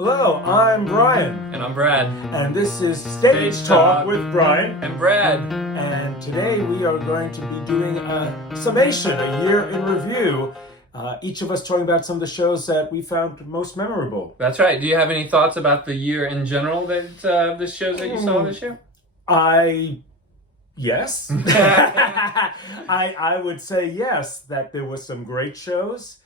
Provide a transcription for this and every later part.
Hello, I'm Brian, And I'm Brad. and this is Stage Talk with Brian. And Brad. And today we are going to be doing a summation, a year in review. Each of us talking about some of the shows that we found most memorable. That's right. Do you have any thoughts about the year in general that the shows that you saw this year? Yes. I would say yes, that there were some great shows.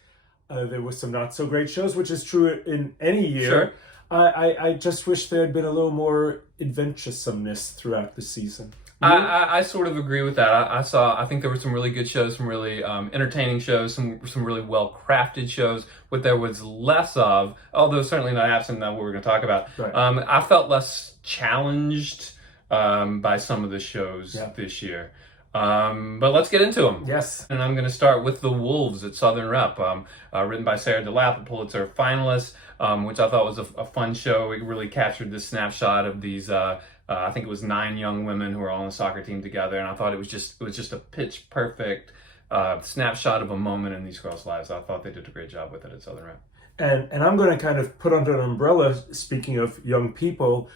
There were some not so great shows, which is true in any year. Sure. I just wish there had been a little more adventuresomeness throughout the season. I sort of agree with that. I think there were some really good shows, some really entertaining shows, some really well crafted shows. What there was less of, although certainly not absent that what we're going to talk about. Right. I felt less challenged by some of the shows this year. But let's get into them. Yes. And I'm going to start with The Wolves at Southern Rep, written by Sarah DeLapp, a Pulitzer finalist, which I thought was a fun show. It really captured this snapshot of these, I think it was 9 young women who were all on a soccer team together, and I thought it was just a pitch perfect snapshot of a moment in these girls' lives. I thought they did a great job with it at Southern Rep. And I'm going to kind of put under an umbrella, speaking of young people,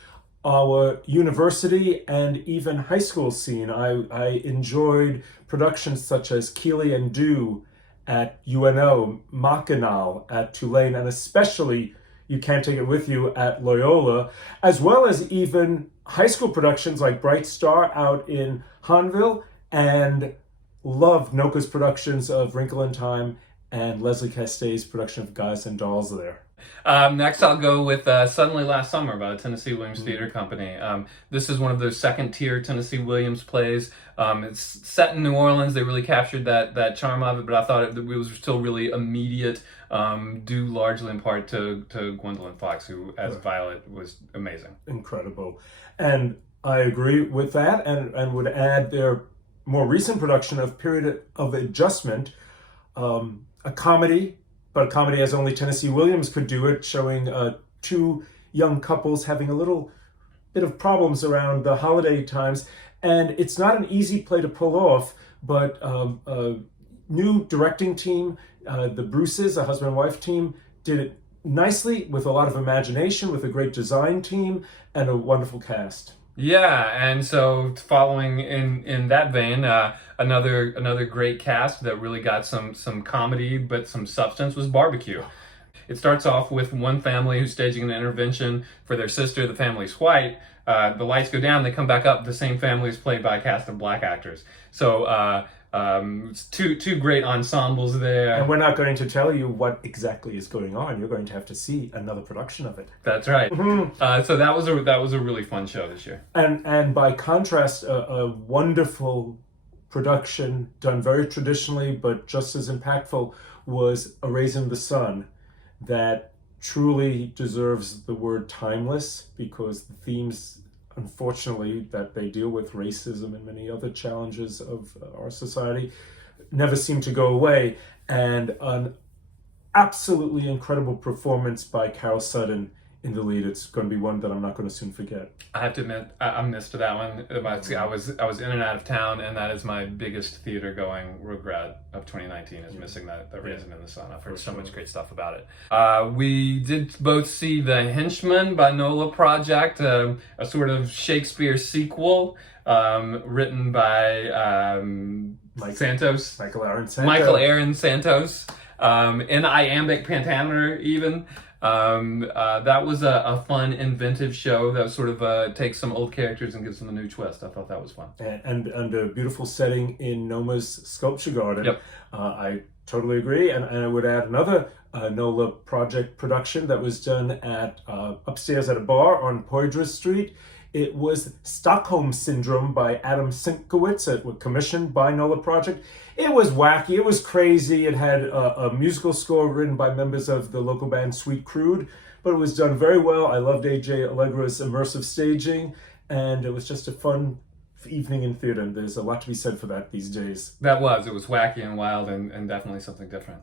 our university and even high school scene. I enjoyed productions such as Keely and Do at UNO, Mackinac at Tulane, and especially You Can't Take It With You at Loyola, as well as even high school productions like Bright Star out in Hanville, and loved Noka's productions of Wrinkle in Time and Leslie Castell's production of Guys and Dolls there. Next, I'll go with Suddenly Last Summer by the Tennessee Williams Theater Company. This is one of those second-tier Tennessee Williams plays. It's set in New Orleans. They really captured that charm of it, but I thought it was still really immediate, due largely in part to Gwendolyn Fox, who, as Violet, was amazing. Incredible. And I agree with that, and would add their more recent production of Period of Adjustment, a comedy, but a comedy as only Tennessee Williams could do it, showing 2 young couples having a little bit of problems around the holiday times. And it's not an easy play to pull off, but a new directing team, the Bruces, a husband and wife team, did it nicely with a lot of imagination, with a great design team, and a wonderful cast. Yeah, and so following in that vein, another great cast that really got some comedy but some substance was Barbecue. It starts off with one family who's staging an intervention for their sister. The family's white. The lights go down. They come back up. The same family is played by a cast of black actors. So it's two great ensembles there. And we're not going to tell you what exactly is going on. You're going to have to see another production of it. That's right. So that was a really fun show this year. And by contrast, a wonderful production done very traditionally, but just as impactful, was A Raisin in the Sun, that truly deserves the word timeless, because the themes, unfortunately, that they deal with, racism and many other challenges of our society, never seem to go away. And an absolutely incredible performance by Carol Sutton in the lead. It's going to be one that I'm not going to soon forget. I have to admit, I missed that one. I was in and out of town, and that is my biggest theater going regret of 2019 is missing that Raisin in the Sun. I've heard so much great stuff about it. We did both see The Henchman by Nola Project, a sort of Shakespeare sequel, written by Santos. Michael Aaron Santos. Michael Aaron Santos. In iambic pentameter even. That was a fun, inventive show that sort of takes some old characters and gives them a new twist. I thought that was fun. And a beautiful setting in Noma's Sculpture Garden. Yep. I totally agree. And I would add another NOLA project production that was done at upstairs at a bar on Poydras Street. It was Stockholm Syndrome by Adam Sienkiewicz. It was commissioned by NOLA Project. It was wacky. It was crazy. It had a musical score written by members of the local band Sweet Crude, but it was done very well. I loved AJ Allegra's immersive staging, and it was just a fun evening in theater. And there's a lot to be said for that these days. It was wacky and wild, and definitely something different.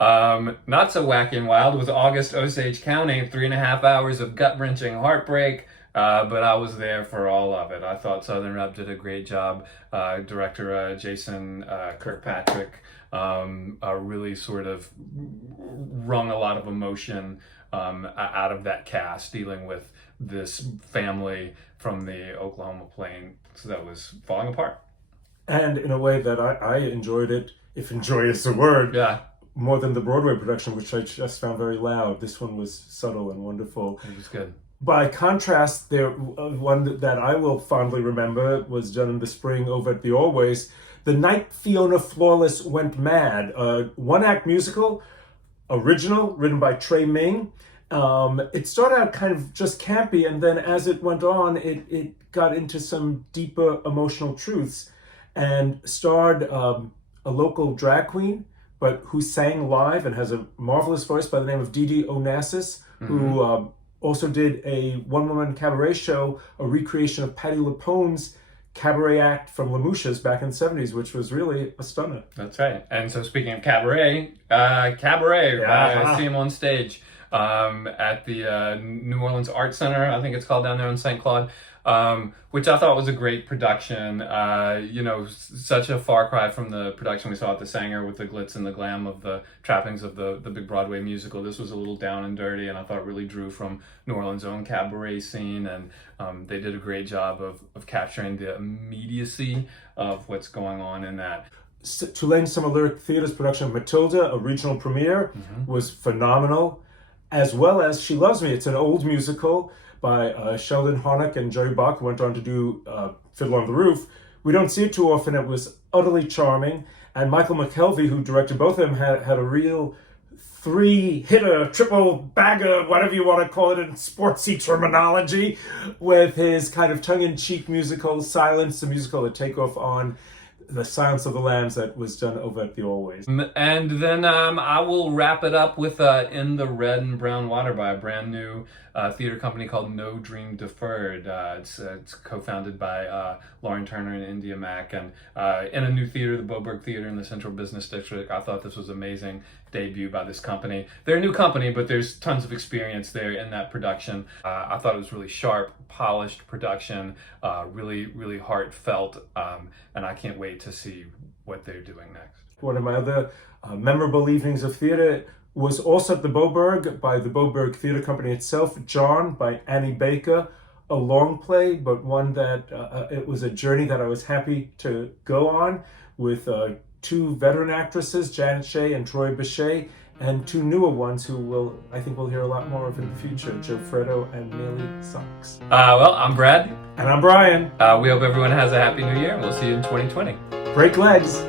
Not so wacky and wild was August Osage County, 3.5 hours of gut-wrenching heartbreak. But I was there for all of it. I thought Southern Rep did a great job. Director Jason Kirkpatrick really sort of wrung a lot of emotion out of that cast, dealing with this family from the Oklahoma Plains that was falling apart. And in a way that I enjoyed it, if enjoy is a word, Yeah, more than the Broadway production, which I just found very loud. This one was subtle and wonderful. it was good. By contrast, there one that I will fondly remember was done in the spring over at the Always. The Night Fiona Flawless Went Mad, a one-act musical, original, written by Trey Ming. It started out kind of just campy, and then as it went on, it got into some deeper emotional truths, and starred a local drag queen, but who sang live and has a marvelous voice by the name of Didi Onassis, who also did a one-woman cabaret show, a recreation of Patti LuPone's cabaret act from Les Mouches back in the 70s, which was really a stunner. That's right. And so speaking of cabaret, I see him on stage at the New Orleans Art Center, I think it's called, down there in St. Claude, which I thought was a great production. Such a far cry from the production we saw at the Sanger with the glitz and the glam of the trappings of the big Broadway musical. This was a little down and dirty, and I thought really drew from New Orleans' own cabaret scene, and they did a great job of capturing the immediacy of what's going on in that. Tulane Summer Lyric Theater's production of Matilda, a regional premiere, was phenomenal, as well as She Loves Me. It's an old musical by Sheldon Harnick and Jerry Bach, who went on to do Fiddler on the Roof. We don't see it too often. It was utterly charming. And Michael McKelvey, who directed both of them, had a real three-hitter, triple bagger, whatever you want to call it in sportsy terminology, with his kind of tongue-in-cheek musical, Silence, the musical, a takeoff on The Silence of the Lambs that was done over at the Always. And then I will wrap it up with In the Red and Brown Water by a brand new theater company called No Dream Deferred. It's co-founded by Lauren Turner and India Mack, and in a new theater, the Boberg Theater in the Central Business District. I thought this was amazing debut by this company. They're a new company, but there's tons of experience there in that production. I thought it was really sharp, polished production, really, really heartfelt, and I can't wait to see what they're doing next. One of my other memorable evenings of theater was also at the Boberg by the Boberg Theater Company itself, John by Annie Baker, a long play, but one that it was a journey that I was happy to go on with two veteran actresses, Janet Shea and Troy Bechet, and two newer ones who I think we'll hear a lot more of in the future, Joe Freddo and Neely Sachs. Well, I'm Brad. And I'm Brian. We hope everyone has a happy new year, and we'll see you in 2020. Break legs.